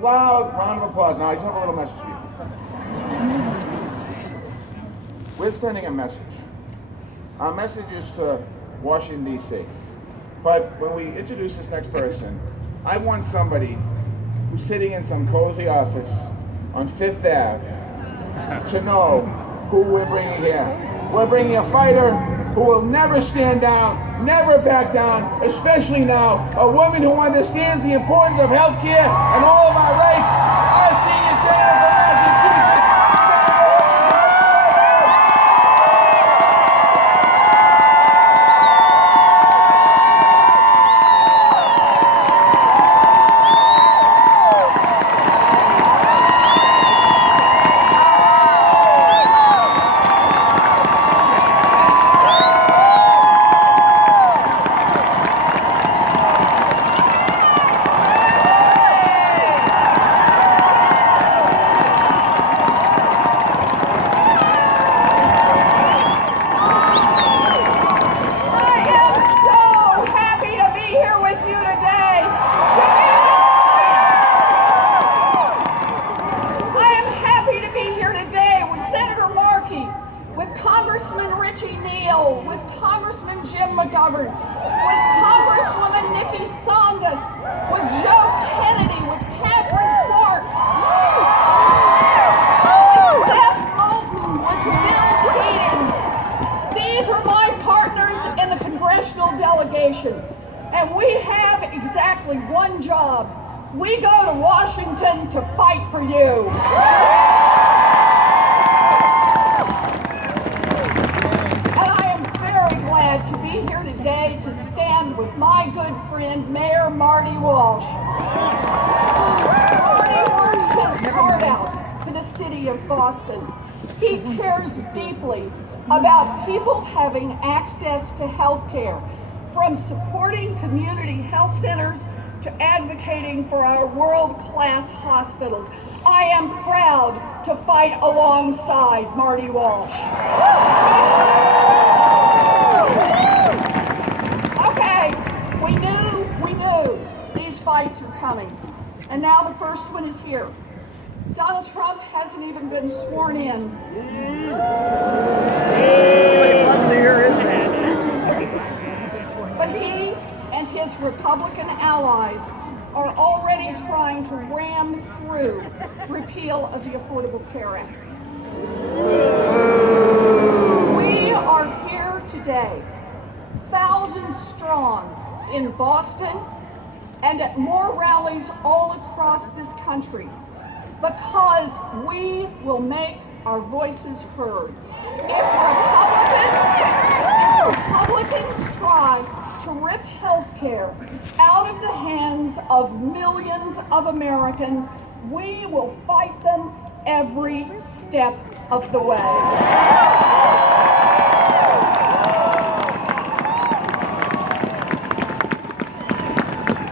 Loud round of applause. Now I just have a little message for you. We're sending a message. Our message is to Washington, D.C. But when we introduce this next person, I want somebody who's sitting in some cozy office on Fifth Ave to know who we're bringing here. We're bringing a fighter who will never stand down, never back down, especially now, a woman who understands the importance of health care and all of our rights, our senior senator from Massachusetts, Congressional Delegation, and we have exactly one job. We go to Washington to fight for you. And I am very glad to be here today to stand with my good friend, Mayor Marty Walsh. Marty works his heart out for the city of Boston. He cares deeply about people having access to health care, from supporting community health centers to advocating for our world-class hospitals. I am proud to fight alongside Marty Walsh. Okay, we knew these fights are coming. And now the first one is here. Donald Trump hasn't even been sworn in. But he and his Republican allies are already trying to ram through repeal of the Affordable Care Act. We are here today, thousands strong in Boston and at more rallies all across this country, because we will make our voices heard. If Republicans try to rip health care out of the hands of millions of Americans, we will fight them every step of the way.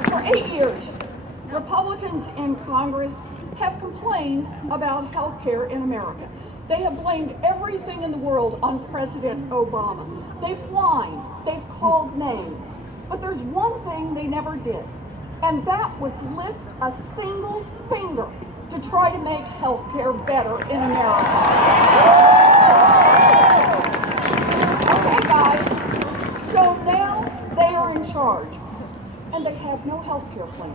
For 8 years, Republicans in Congress have complained about health care in America. They have blamed everything in the world on President Obama. They've whined, they've called names, but there's one thing they never did, and that was lift a single finger to try to make health care better in America. Okay, guys, so now they are in charge, and they have no health care plan.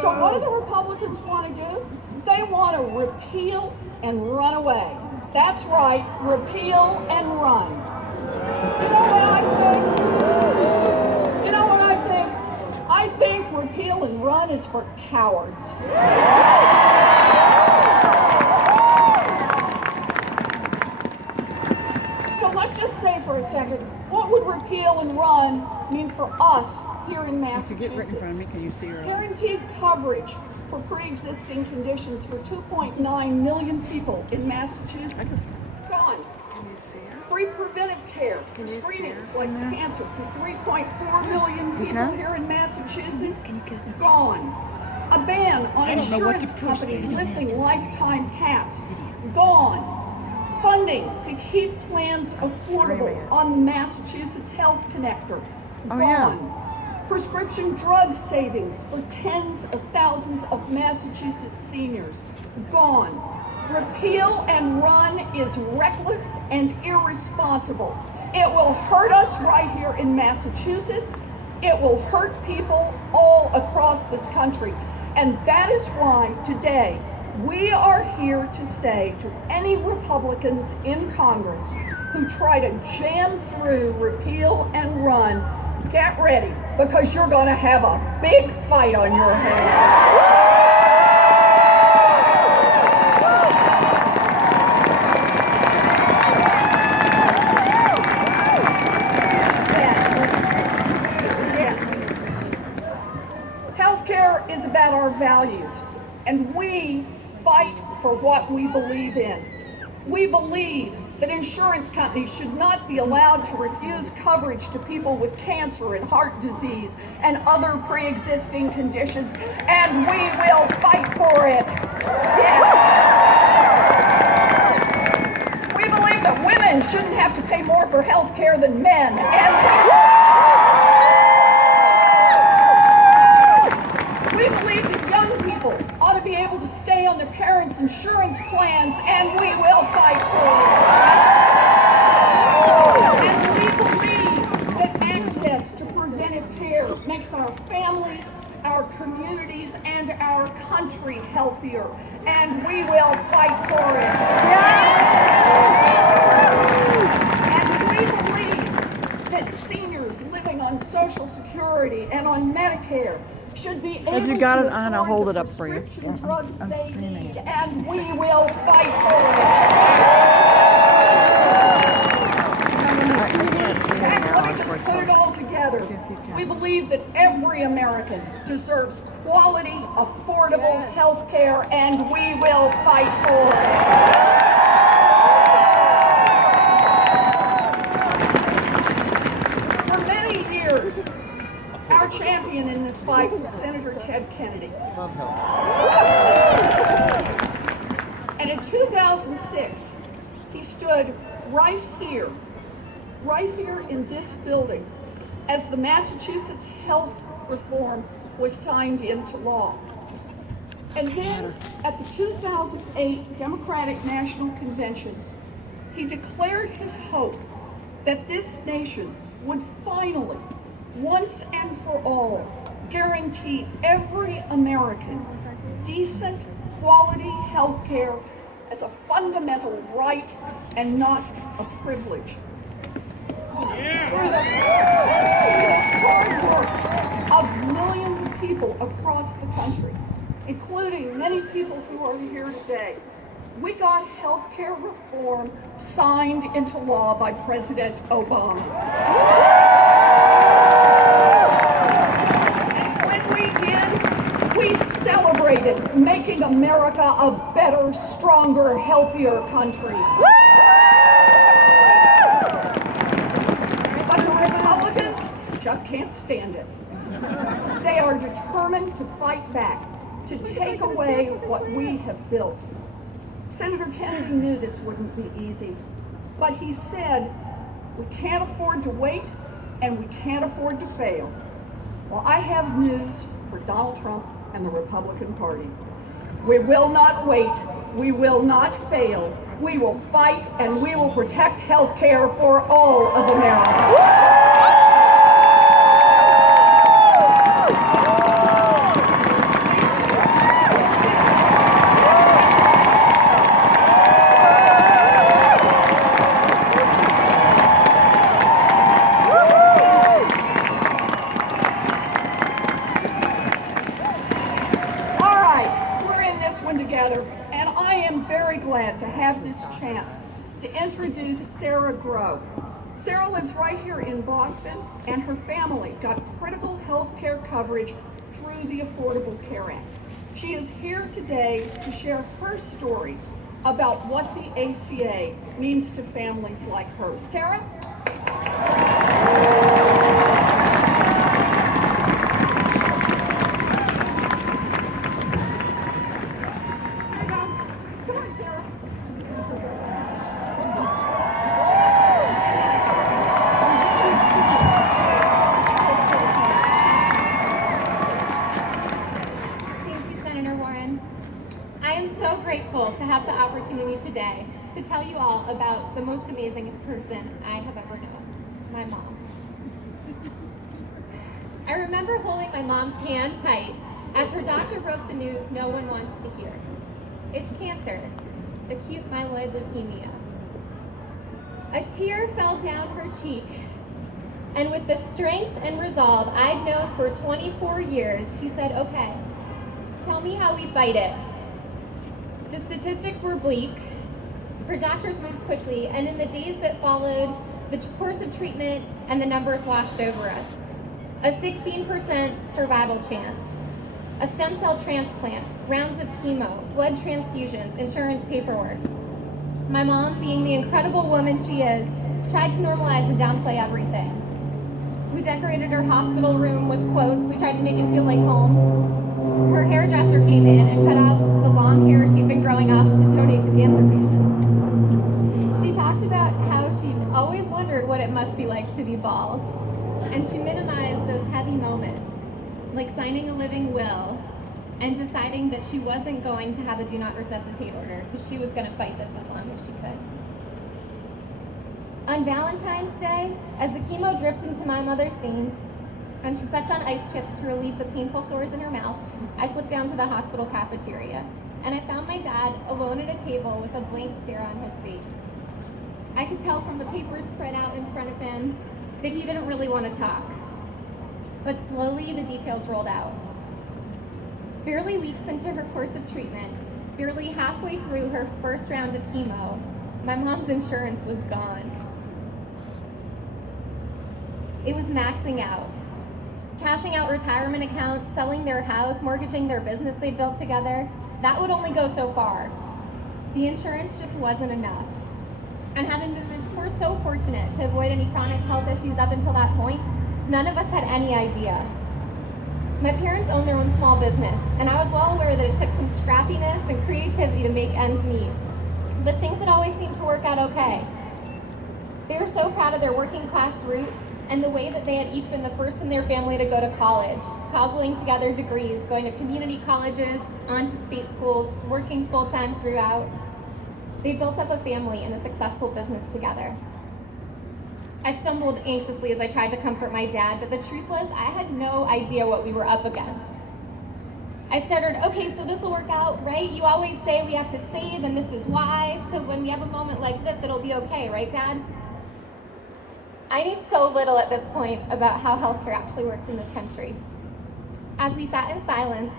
So what do the Republicans want to do? They want to repeal and run away. That's right, repeal and run. You know what I think? I think repeal and run is for cowards. So let's just say for a second, what would repeal and run mean for us here in Massachusetts? Get right in front of me. Can you see her? Guaranteed coverage for pre-existing conditions for 2.9 million people in Massachusetts. Gone. Can you see her? Free preventive care for screenings like cancer for 3.4 million people here in Massachusetts. Gone. A ban on insurance companies lifting lifetime caps. Gone. Funding to keep plans affordable on the Massachusetts Health Connector. Gone. Prescription drug savings for tens of thousands of Massachusetts seniors, gone. Repeal and run is reckless and irresponsible. It will hurt us right here in Massachusetts. It will hurt people all across this country. And that is why today we are here to say to any Republicans in Congress who try to jam through repeal and run, get ready, because you're going to have a big fight on your hands. Healthcare is about our values, and we fight for what we believe in. We believe that insurance companies should not be allowed to refuse coverage to people with cancer and heart disease and other pre-existing conditions, and we will fight for it. Yes. We believe that women shouldn't have to pay more for health care than men, and we believe that young people ought to be able to stay on their parents' insurance plans, and we will fight for it. And we believe that access to preventive care makes our families, our communities, and our country healthier, and we will fight for it. And we believe that seniors living on Social Security and on Medicare should be able If you got to it on, I'll afford hold the it up for you. prescription drugs I'm they streaming need, it. and we will fight for it. I can't see it And now. let me just put it all together. We believe that every American deserves quality, affordable health care, and we will fight for it. For many years, our champion in this fight was Senator Ted Kennedy. And in 2006, he stood right here in this building, as the Massachusetts health reform was signed into law. And then at the 2008 Democratic National Convention, he declared his hope that this nation would finally, once and for all, guarantee every American decent, quality health care as a fundamental right and not a privilege. Through the hard work of millions of people across the country, including many people who are here today, we got health care reform signed into law by President Obama. And when we did, we celebrated making America a better, stronger, healthier country. But the Republicans just can't stand it. They are determined to fight back, to take away what we have built. Senator Kennedy knew this wouldn't be easy, but he said, we can't afford to wait and we can't afford to fail. Well, I have news for Donald Trump and the Republican Party. We will not wait, we will not fail. We will fight and we will protect health care for all of America. And I am very glad to have this chance to introduce Sarah Grow. Sarah lives right here in Boston, and her family got critical health care coverage through the Affordable Care Act. She is here today to share her story about what the ACA means to families like hers. Sarah? I am so grateful to have the opportunity today to tell you all about the most amazing person I have ever known, my mom. I remember holding my mom's hand tight as her doctor broke the news no one wants to hear. It's cancer, acute myeloid leukemia. A tear fell down her cheek, and with the strength and resolve I'd known for 24 years, she said, "Okay, tell me how we fight it." The statistics were bleak. Her doctors moved quickly, and in the days that followed, the course of treatment and the numbers washed over us. A 16% survival chance, a stem cell transplant, rounds of chemo, blood transfusions, insurance paperwork. My mom, being the incredible woman she is, tried to normalize and downplay everything. We decorated her hospital room with quotes. We tried to make it feel like home. Her hairdresser came in and cut out the long hair she'd been growing off to donate to cancer patients. She talked about how she'd always wondered what it must be like to be bald. And she minimized those heavy moments, like signing a living will and deciding that she wasn't going to have a do not resuscitate order because she was going to fight this as long as she could. On Valentine's Day, as the chemo dripped into my mother's veins and she sucked on ice chips to relieve the painful sores in her mouth, I slipped down to the hospital cafeteria and I found my dad alone at a table with a blank stare on his face. I could tell from the papers spread out in front of him that he didn't really want to talk. But slowly the details rolled out. Barely weeks into her course of treatment, barely halfway through her first round of chemo, my mom's insurance was gone. It was maxing out. Cashing out retirement accounts, selling their house, mortgaging their business they'd built together, that would only go so far. The insurance just wasn't enough. And having been so fortunate to avoid any chronic health issues up until that point, none of us had any idea. My parents owned their own small business, and I was well aware that it took some scrappiness and creativity to make ends meet. But things had always seemed to work out okay. They were so proud of their working class roots and the way that they had each been the first in their family to go to college, cobbling together degrees, going to community colleges, on to state schools, working full-time throughout. They built up a family and a successful business together. I stumbled anxiously as I tried to comfort my dad, but the truth was I had no idea what we were up against. I stuttered, "Okay, so this will work out, right? You always say we have to save and this is why, so when we have a moment like this, it'll be okay, right, Dad?" I knew so little at this point about how healthcare actually worked in this country. As we sat in silence,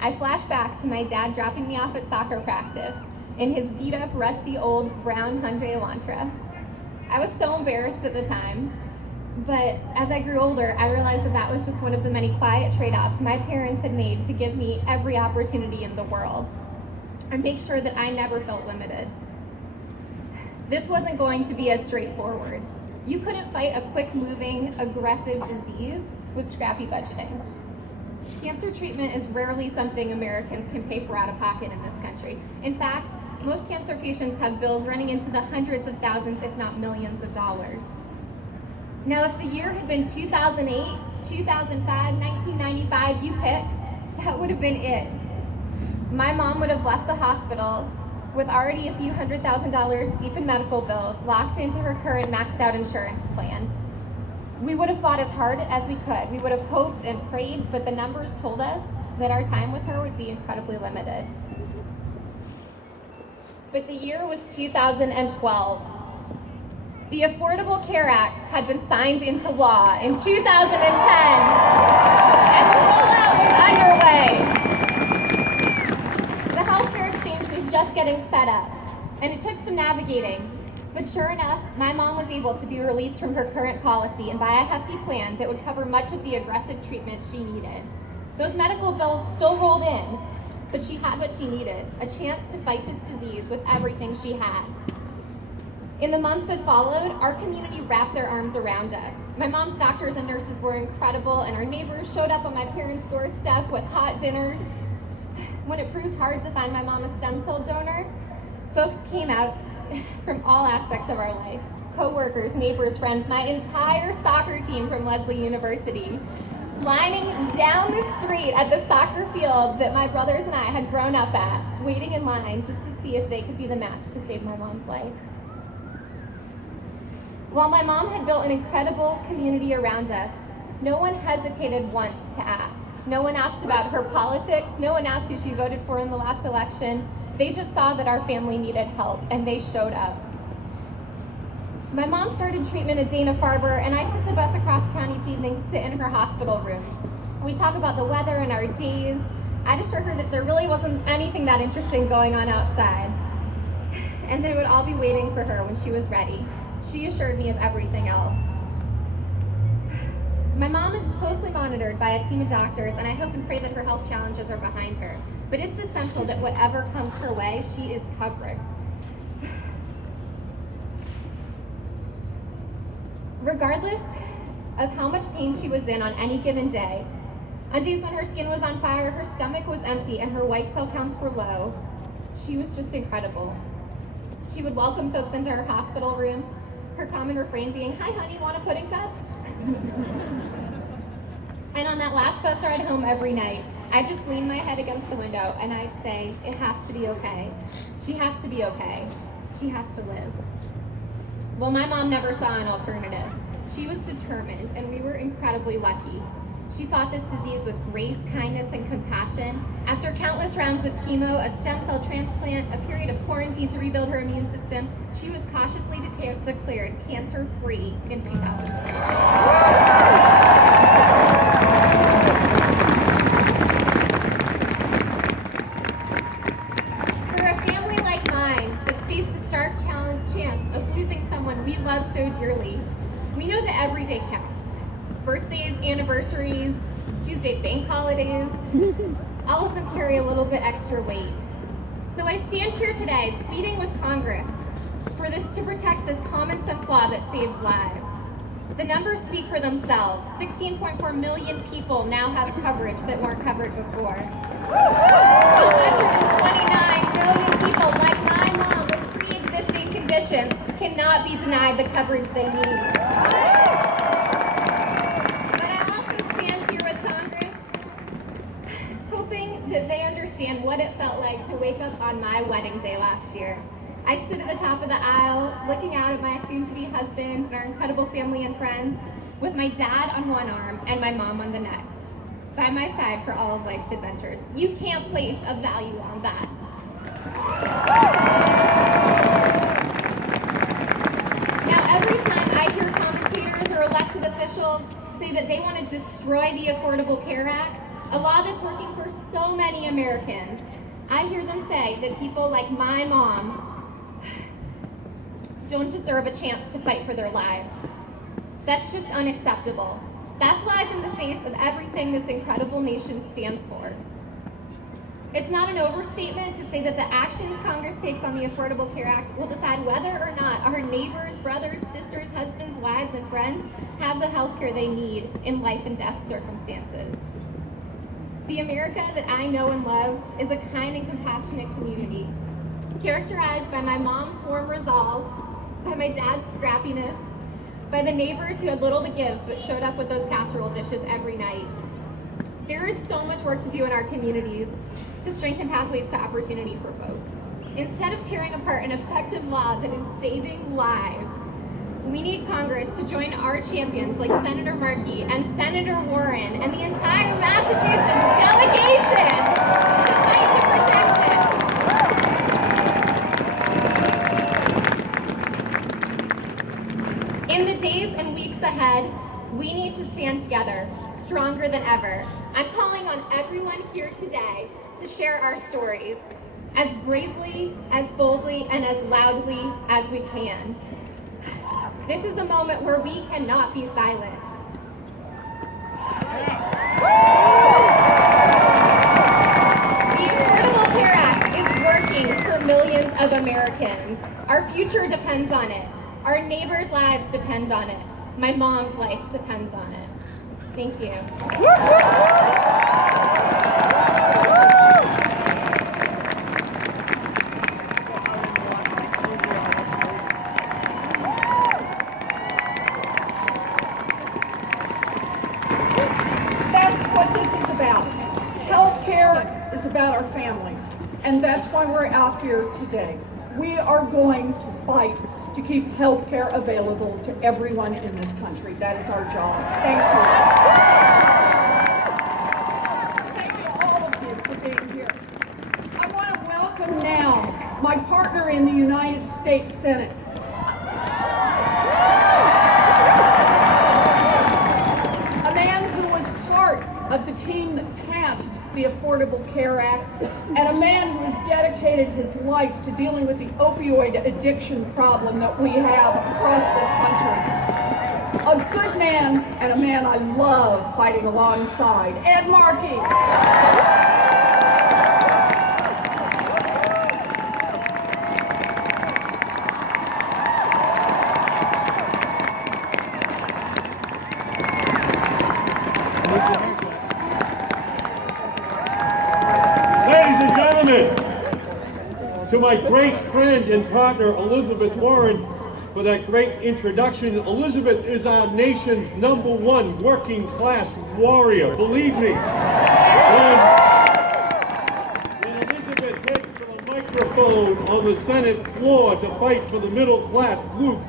I flashed back to my dad dropping me off at soccer practice in his beat-up, rusty, old brown Hyundai Elantra. I was so embarrassed at the time, but as I grew older, I realized that that was just one of the many quiet trade-offs my parents had made to give me every opportunity in the world and make sure that I never felt limited. This wasn't going to be as straightforward. You couldn't fight a quick-moving, aggressive disease with scrappy budgeting. Cancer treatment is rarely something Americans can pay for out of pocket in this country. In fact, most cancer patients have bills running into the hundreds of thousands, if not millions of dollars. Now, if the year had been 2008, 2005, 1995, you pick, that would have been it. My mom would have left the hospital with already a few $100,000 deep in medical bills locked into her current maxed out insurance plan. We would have fought as hard as we could. We would have hoped and prayed, but the numbers told us that our time with her would be incredibly limited. But the year was 2012. The Affordable Care Act had been signed into law in 2010, and the rollout was underway. The healthcare exchange was just getting set up, and it took some navigating. But sure enough, my mom was able to be released from her current policy and buy a hefty plan that would cover much of the aggressive treatment she needed. Those medical bills still rolled in, but she had what she needed, a chance to fight this disease with everything she had. In the months that followed, our community wrapped their arms around us. My mom's doctors and nurses were incredible, and our neighbors showed up on my parents' doorstep with hot dinners. When it proved hard to find my mom a stem cell donor, folks came out from all aspects of our life. Co-workers, neighbors, friends, my entire soccer team from Lesley University. lining down the street at the soccer field that my brothers and I had grown up at, waiting in line just to see if they could be the match to save my mom's life. While my mom had built an incredible community around us, no one hesitated once to ask. No one asked about her politics. No one asked who she voted for in the last election. They just saw that our family needed help, and they showed up. My mom started treatment at Dana-Farber, and I took the bus across town each evening to sit in her hospital room. We'd talk about the weather and our days. I'd assure her that there really wasn't anything that interesting going on outside. And they would all be waiting for her when she was ready. She assured me of everything else. My mom is closely monitored by a team of doctors, and I hope and pray that her health challenges are behind her. But it's essential that whatever comes her way, she is covered. Regardless of how much pain she was in on any given day, on days when her skin was on fire, her stomach was empty, and her white cell counts were low, she was just incredible. She would welcome folks into her hospital room, her common refrain being, "Hi honey, want a pudding cup?" And on that last bus ride home every night, I just leaned my head against the window and I'd say, "It has to be okay. She has to be okay. She has to live." Well, my mom never saw an alternative. She was determined, and we were incredibly lucky. She fought this disease with grace, kindness, and compassion. After countless rounds of chemo, a stem cell transplant, a period of quarantine to rebuild her immune system, she was cautiously declared cancer-free in 2000. For a family like mine that's faced the stark chance of losing someone we love so dearly, we know that every day counts. Birthdays, anniversaries, Tuesday bank holidays, all of them carry a little bit extra weight. So I stand here today pleading with Congress for this to protect this common sense law that saves lives. The numbers speak for themselves. 16.4 million people now have coverage that weren't covered before. 129 million people like my mom with pre-existing conditions cannot be denied the coverage they need. That they understand what it felt like to wake up on my wedding day last year. I stood at the top of the aisle, looking out at my soon-to-be husband and our incredible family and friends, with my dad on one arm and my mom on the next, by my side for all of life's adventures. You can't place a value on that. Now, every time I hear commentators or elected officials say that they want to destroy the Affordable Care Act, a law that's working for so many Americans, I hear them say that people like my mom don't deserve a chance to fight for their lives. That's just unacceptable. That flies in the face of everything this incredible nation stands for. It's not an overstatement to say that the actions Congress takes on the Affordable Care Act will decide whether or not our neighbors, brothers, sisters, husbands, wives, and friends have the health care they need in life and death circumstances. The America that I know and love is a kind and compassionate community, characterized by my mom's warm resolve, by my dad's scrappiness, by the neighbors who had little to give but showed up with those casserole dishes every night. There is so much work to do in our communities to strengthen pathways to opportunity for folks. Instead of tearing apart an effective law that is saving lives, we need Congress to join our champions like Senator Markey and Senator Warren and the entire Massachusetts delegation to fight to protect it. In the days and weeks ahead, we need to stand together, stronger than ever. I'm calling on everyone here today to share our stories as bravely, as boldly, and as loudly as we can. This is a moment where we cannot be silent. The Affordable Care Act is working for millions of Americans. Our future depends on it. Our neighbors' lives depend on it. My mom's life depends on it. Thank you. And that's why we're out here today. We are going to fight to keep health care available to everyone in this country. That is our job. Thank you. Thank you, all of you, for being here. I want to welcome now my partner in the United States Senate, a man who was part of the team that passed the Affordable Care Act, and a man who has dedicated his life to dealing with the opioid addiction problem that we have across this country. A good man and a man I love fighting alongside, Ed Markey. Ladies and gentlemen, to my great friend and partner Elizabeth Warren for that great introduction. Elizabeth is our nation's #1 working class warrior. Believe me, when Elizabeth heads for the microphone on the Senate floor to fight for the middle class, blue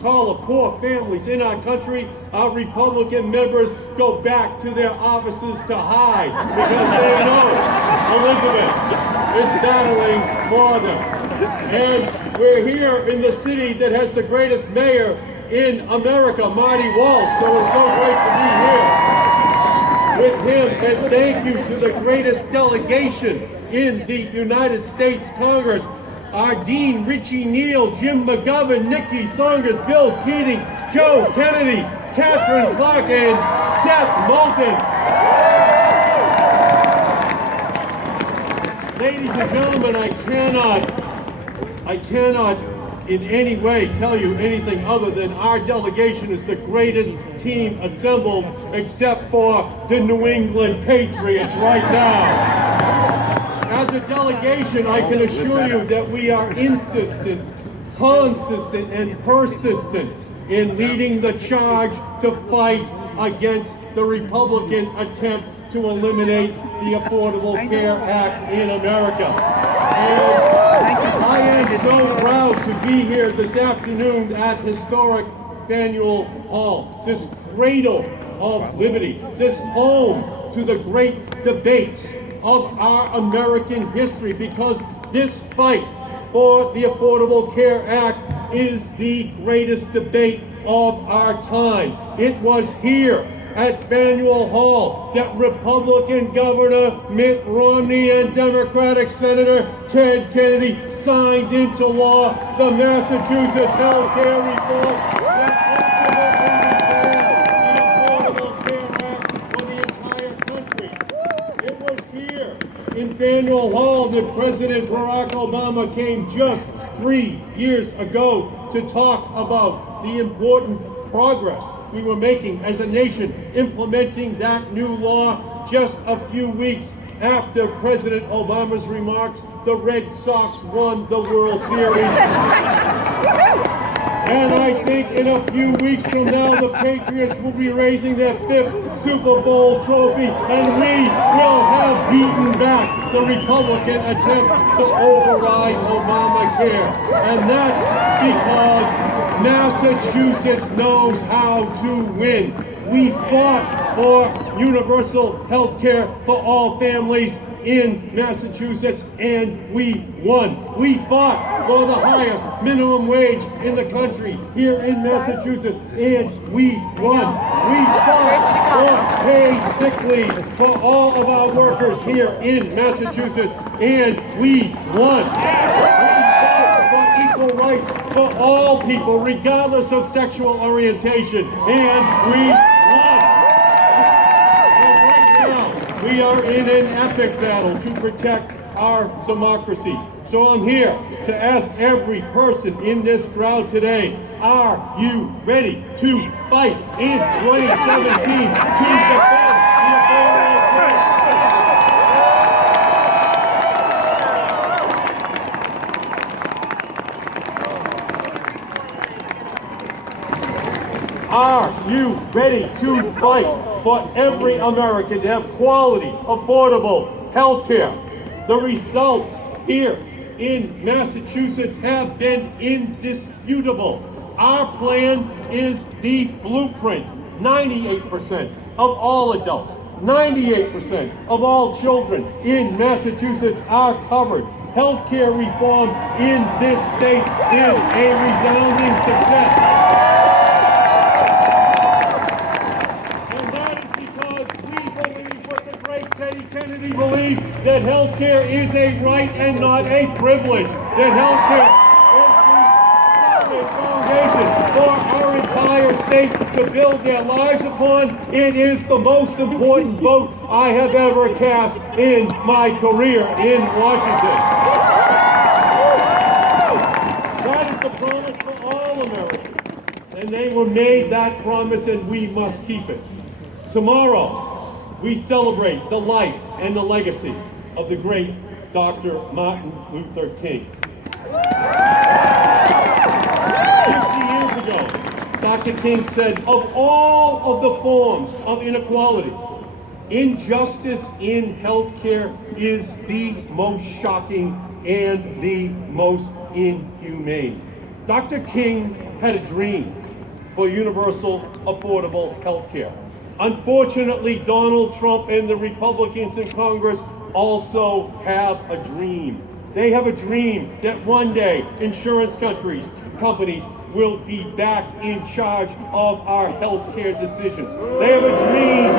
collar, poor families in our country, our Republican members go back to their offices to hide because they know Elizabeth is battling for them. And we're here in the city that has the greatest mayor in America, Marty Walsh, so it's so great to be here with him. And thank you to the greatest delegation in the United States Congress, our Dean Richie Neal, Jim McGovern, Nikki Saunders, Bill Keating, Joe Kennedy, Catherine Clark, and Seth Moulton. Ladies and gentlemen, I cannot in any way tell you anything other than our delegation is the greatest team assembled except for the New England Patriots right now. As a delegation, I can assure you that we are insistent, consistent, and persistent in leading the charge to fight against the Republican attempt to eliminate the Affordable Care Act in America. And I am so proud to be here this afternoon at historic Faneuil Hall, this cradle of liberty, this home to the great debates of our American history, because this fight for the Affordable Care Act is the greatest debate of our time. It was here at Faneuil Hall that Republican Governor Mitt Romney and Democratic Senator Ted Kennedy signed into law the Massachusetts Health Care Reform that ultimately reformed the Affordable Care Act for the entire country. It was here in Faneuil Hall that President Barack Obama came just 3 years ago to talk about the important progress we were making as a nation implementing that new law. Just a few weeks after President Obama's remarks, the Red Sox won the World Series. And I think in a few weeks from now, the Patriots will be raising their 5th Super Bowl trophy, and we will have beaten back the Republican attempt to override Obamacare. And that's because Massachusetts knows how to win. We fought for universal health care for all families in Massachusetts, and we won. We fought for the highest minimum wage in the country here in Massachusetts, and we won. We fought for paid sick leave for all of our workers here in Massachusetts, and we won. Equal rights for all people, regardless of sexual orientation, and we won. And right now, we are in an epic battle to protect our democracy. So I'm here to ask every person in this crowd today, are you ready to fight in 2017 to defend the Affordable Care Act? Are you ready to fight for every American to have quality, affordable health care? The results here in Massachusetts have been indisputable. Our plan is the blueprint. 98% of all adults, 98% of all children in Massachusetts are covered. Healthcare reform in this state is a resounding success. And that is because we believe what the great Teddy Kennedy believed, that healthcare is a right and not a privilege. That healthcare is the solid foundation for our entire state to build their lives upon. It is the most important vote I have ever cast in my career in Washington. That is the promise for all Americans. And they were made that promise, and we must keep it. Tomorrow, we celebrate the life and the legacy of the great Dr. Martin Luther King. 50 years ago, Dr. King said, of all of the forms of inequality, injustice in healthcare is the most shocking and the most inhumane. Dr. King had a dream for universal, affordable healthcare. Unfortunately, Donald Trump and the Republicans in Congress also have a dream. They have a dream that one day insurance companies will be back in charge of our healthcare decisions. They have a dream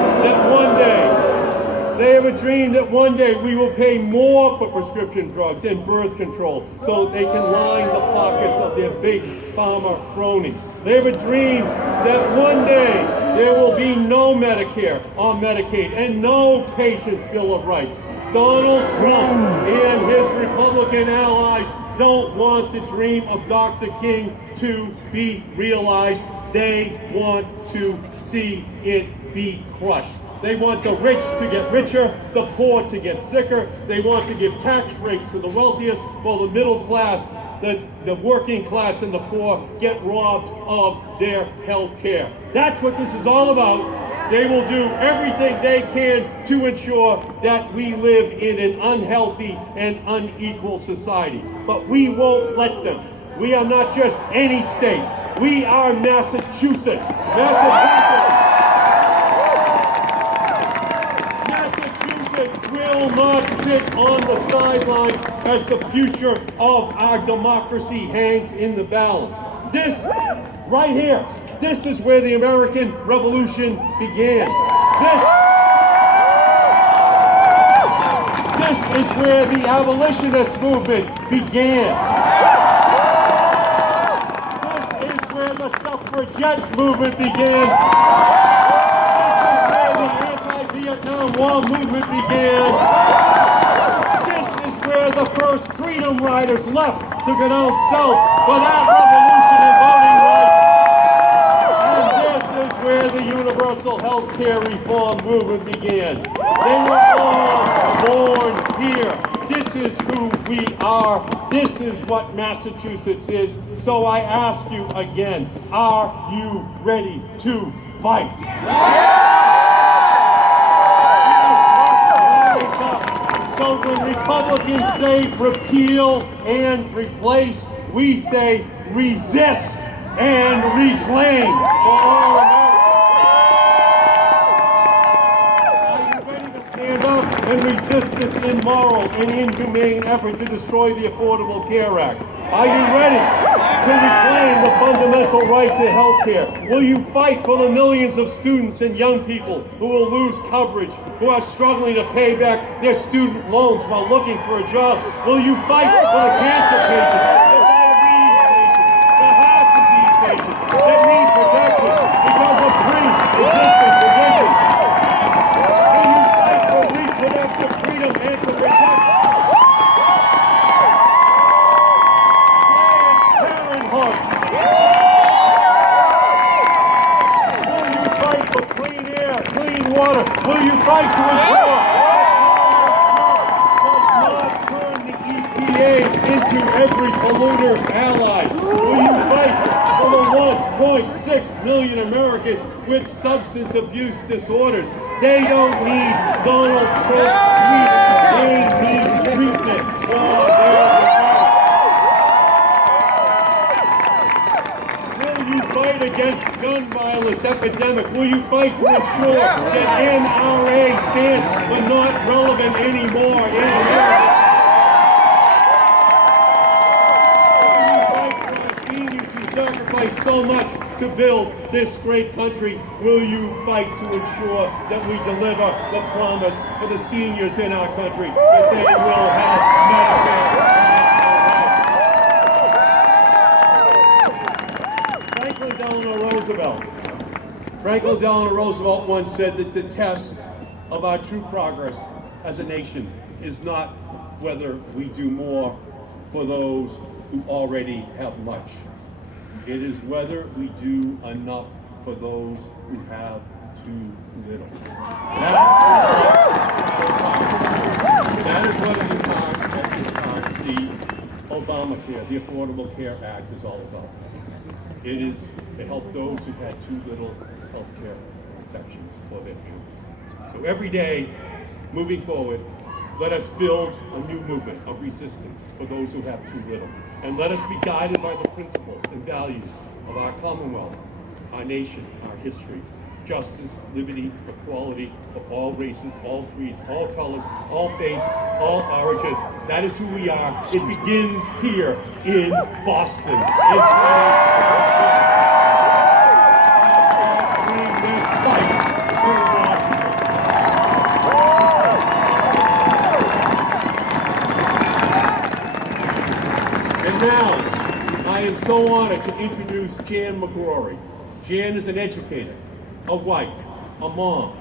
that one day we will pay more for prescription drugs and birth control so they can line the pockets of their big pharma cronies. They have a dream that one day there will be no Medicare or Medicaid and no Patient's Bill of Rights. Donald Trump and his Republican allies don't want the dream of Dr. King to be realized. They want to see it be crushed. They want the rich to get richer, the poor to get sicker. They want to give tax breaks to the wealthiest, while the middle class, the working class and the poor get robbed of their health care. That's what this is all about. They will do everything they can to ensure that we live in an unhealthy and unequal society. But we won't let them. We are not just any state. We are Massachusetts. Massachusetts will not sit on the sidelines as the future of our democracy hangs in the balance. This, right here, this is where the American Revolution began. This is where the abolitionist movement began. This is where the suffragette movement began. This is where the anti-Vietnam War movement began. This is where the first Freedom Riders left to go down south for that revolution in voting rights. Where the universal health care reform movement began. They were all born here. This is who we are. This is what Massachusetts is. So I ask you again, are you ready to fight? So when Republicans say repeal and replace, we say resist and reclaim for all Americans. And resist this immoral and inhumane effort to destroy the Affordable Care Act? Are you ready to reclaim the fundamental right to health care? Will you fight for the millions of students and young people who will lose coverage, who are struggling to pay back their student loans while looking for a job? Will you fight for the cancer patients, the diabetes patients, the heart disease patients that need protection because of pre-existing conditions? Reproductive freedom and to protect Planned Parenthood. Will you fight for clean air, clean water? Will you fight to ensure Donald Trump does not turn the EPA into every polluter's ally? Will you fight for the 1.6 million Americans with substance abuse disorders? They don't need Donald Trump's tweets. They need treatment for against gun violence epidemic? Will you fight to ensure that NRA stands for not relevant anymore in America? Will you fight for our seniors who sacrificed so much to build this great country? Will you fight to ensure that we deliver the promise for the seniors in our country that they will have Medicare? Franklin Delano Roosevelt once said that the test of our true progress as a nation is not whether we do more for those who already have much. It is whether we do enough for those who have too little. That is what it is hard. The Obamacare, the Affordable Care Act is all about. It is to help those who had too little health care protections for their families. So every day, moving forward, let us build a new movement of resistance for those who have too little. And let us be guided by the principles and values of our Commonwealth, our nation, our history. Justice, liberty, equality for all races, all creeds, all colors, all faiths, all origins. That is who we are. It begins here in Boston. In 2023. Let's fight for Washington. And now, I am so honored to introduce Jan McGrory. Jan is an educator, a wife, a mom,